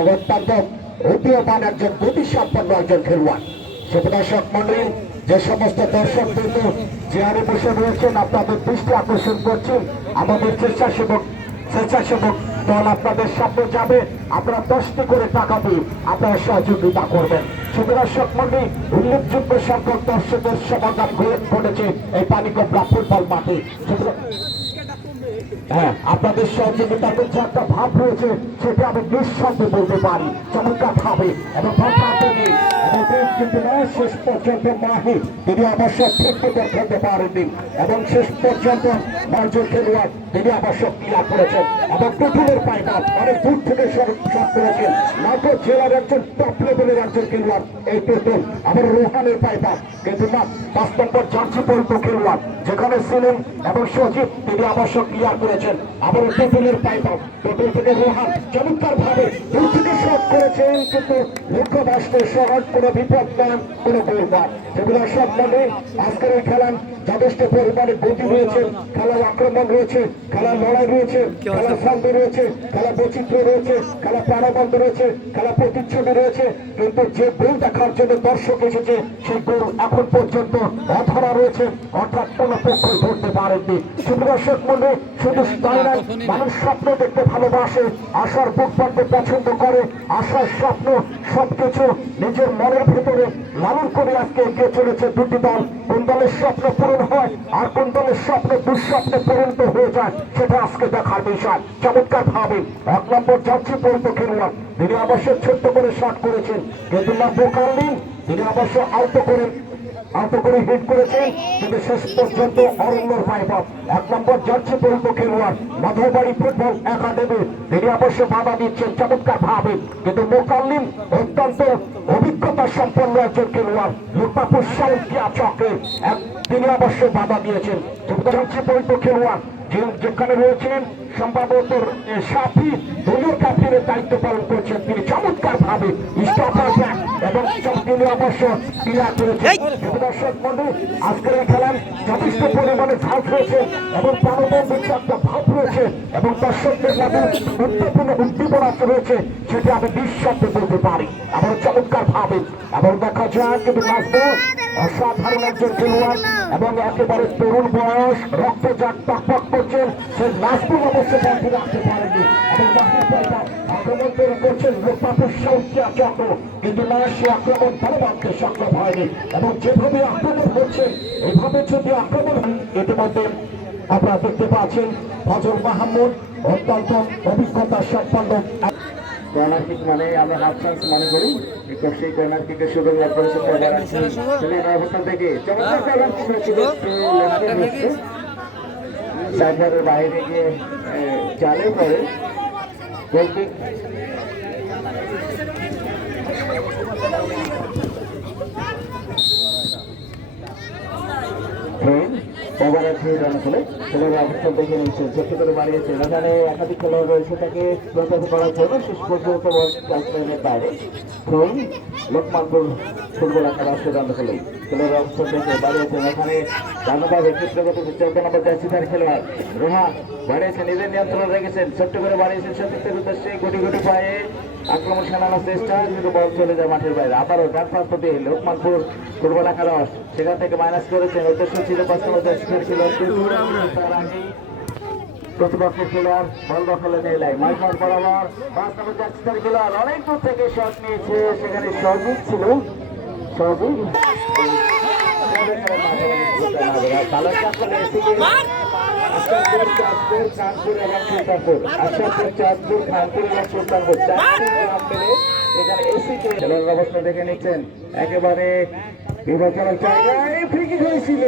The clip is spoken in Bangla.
এবং অত্যন্ত উদীয়মান একজন গতিসম্পন্ন একজন খেলোয়াড়। সুপ্রদর্শক মন্ডলী, যে সমস্ত দর্শক বিন্দু চেয়ারে বসে রয়েছেন, আপনাদের দৃষ্টি আকর্ষণ করছি, আমাদের স্বেচ্ছাসেবক দল আপনাদের সামনে যাবে। আপনারা 10টি করে টাকা দিয়ে আপনারা সহযোগিতা করবেন। সুপ্রদর্শক মন্ডলী, উল্লেখযোগ্য সংখ্যক দর্শকের সমাগম ঘটেছে এই পানিকোবরা ফুটবল মাঠে। হ্যাঁ, আপনাদের সহযোগিতার মধ্যে একটা ভাব রয়েছে, সেটা আমি নিঃসন্দেহে বলতে পারি চমৎকার ভাবে এবং কিন্তু না, শেষ পর্যন্ত মাহি তিনি অবশ্য ঠিক খেলতে পারেননি এবং শেষ পর্যন্ত মার্জন খেলোয়াড় তিনি অবশ্য ক্রীড়া করেছেন এবং টুটুলের পাইপার অনেক দূর থেকে শট করেছেন। নাটোর জেলার একজন টপ লেভেলের একজন খেলোয়াড় এই টুটুল, আবার রোহানের পাইপার কিন্তু না, 5 নম্বর জার্সি পরিত খেলোয়াড় যেখানে ছিলেন এবং সজীব তিনি অবশ্য ক্লিয়ার করেছেন। আবার টুটুলের পাইপার, টুটুল থেকে রোহান চমৎকার ভাবে দূর থেকে শট করেছেন, কিন্তু লক্ষ্যবাসকে সহজ কোনো বিপদ নয়, কোনো গোল নয়। সেগুলো সব মানে আজকের এই খেলার যথেষ্ট পরিমাণে গতি রয়েছে, খেলার আক্রমণ রয়েছে, খেলার লড়াই রয়েছে, খেলার ছন্দ রয়েছে, খেলা বৈচিত্র্য রয়েছে, খেলা প্রাণবন্ত রয়েছে, খেলা প্রতিচ্ছবি রয়েছে। কিন্তু যে গোল দেখার জন্য দর্শক এসেছে সেই গোল এখন পর্যন্ত অধরা রয়েছে, অর্থাৎ কোন পক্ষই ধরতে পারেননি। সুদর্শক মনে শুধু তাই নয়, মানুষ স্বপ্ন দেখতে ভালোবাসে, আশার বুক বাঁধতে পছন্দ করে, আশার স্বপ্ন সবকিছু নিজের মনের ভেতরে লালন করে আজকে এগিয়ে চলেছে দুটি দল। কোন দলের স্বপ্ন পূরণ হয় আর কোন দলের স্বপ্ন দুঃস্বপ্নে পরিণত হয়ে যায় সেটা আজকে দেখার বিষয়। চমৎকার ভাবে 1 নম্বর জার্সি পরিত খেলোয়াড় তিনি অবশ্য ছোট্ট করে শট করেছেন, কিন্তু না বোকারলিন তিনি অবশ্য আউট করে হিট করেছেন, কিন্তু শেষ পর্যন্ত অরণ্যর পাইপার 1 নম্বর জার্সি পরিত খেলোয়াড় মাধববাড়ি ফুটবল একাডেমি তিনি অবশ্য বাধা দিচ্ছেন চমৎকার ভাবে, কিন্তু মোকাল্লিম অত্যন্ত অভিজ্ঞতা সম্পন্ন একজন খেলোয়াড় লুপাপুর সাউথিয়া চক্রে তিনি অবশ্য বাধা দিয়েছেন। জার্সি পরিত খেলোয়াড় যেখানে রয়েছেন সম্ভবত সাফি দলীয় ক্যাপ্টেনের দায়িত্ব পালন করছেন, তিনি চমৎকার ভাবে স্টপার ব্যাক এবং তিনি অবশ্য ক্লিয়ার করেছেন। দর্শক বন্ধু, আজকের এই খেলার যথেষ্ট পরিমাণে ঝাঁজ রয়েছে এবং প্রাণবন্ধিত একটা ভাব রয়েছে এবং দর্শকদের মধ্যে গুরুত্বপূর্ণ উদ্দীপনা রয়েছে, সেটা আমি নিঃশব্দে বলতে পারি। আবার চমৎকার ভাবে এবং দেখা যায় কিন্তু নাচবো অসাধারণ একজন খেলোয়াড় এবং একেবারে তরুণ বয়স, রক্তচাপ টকটক করছেন, সে নাচবুল অবশ্য বন্ধ রাখতে পারেনি এবং আক্রমণ তৈরি করছেন লোকপাপুর সাউথিয়া চক্র, কিন্তু না সে আক্রমণ ধরে বাঁধতে সক্ষম হয়নি এবং যেভাবে আক্রমণ করছেন এইভাবে যদি আক্রমণ ইতিমধ্যে আপনারা দেখতে পাচ্ছেন ফজল মাহমুদ অত্যন্ত অভিজ্ঞতা সম্পন্ন। কর্নার কিক মানে আমরা হাফ চান্স মনে করি, সেই কর্নার কিকের সুযোগ লাভ করেছে অবস্থান থেকে সাইডের বাইরে গিয়ে চালে পড়ে গোল কিক। অবস্থান দেখে নিচ্ছে ছোট্ট করে বাড়িয়েছে, এখানে একাধিক খেলোয়াড় রয়েছে তাকে প্রচার করার জন্য শেষ পর্যন্ত বাইরে লোকমানপুর ফুটবল একাদশ দণ্ড খেলে খেলোয়াড় অবস্থান দেখে বাড়িয়েছেন। এখানে ধন্যবাদ চিত্রগত 14 নম্বর জার্সিদার খেলোয়াড় রোহান বাড়িয়েছেন, নিজের নিয়ন্ত্রণ রেখেছেন, ছোট্ট করে বাড়িয়েছেন সতীর্থের উদ্দেশ্যে গুটি গুটি পায়ে আক্রমণ সানানোর চেষ্টা, কিন্তু বল চলে যায় মাঠের বাইরে। আবারও ডান প্রান্ত দিয়ে লোকমানপুর ফুটবল একাদশ সেখান থেকে মাইনাস করেছেন, উদ্দেশ্য ছিল 5 নম্বর জার্সিদার খেলোয়াড় প্রতিপক্ষের খেলোয়াড় বল দখলে নিয়ে নেয় মাইক বরাবর 5 নম্বর জার্সিদার খেলোয়াড় অনেক দূর থেকে শট নিয়েছে, সেখানে সহযোগ ছিল সহযোগ অবস্থা দেখে নিচ্ছেন একেবারে বিপজ্জনক জায়গায় ফ্রি কিক হয়েছিল।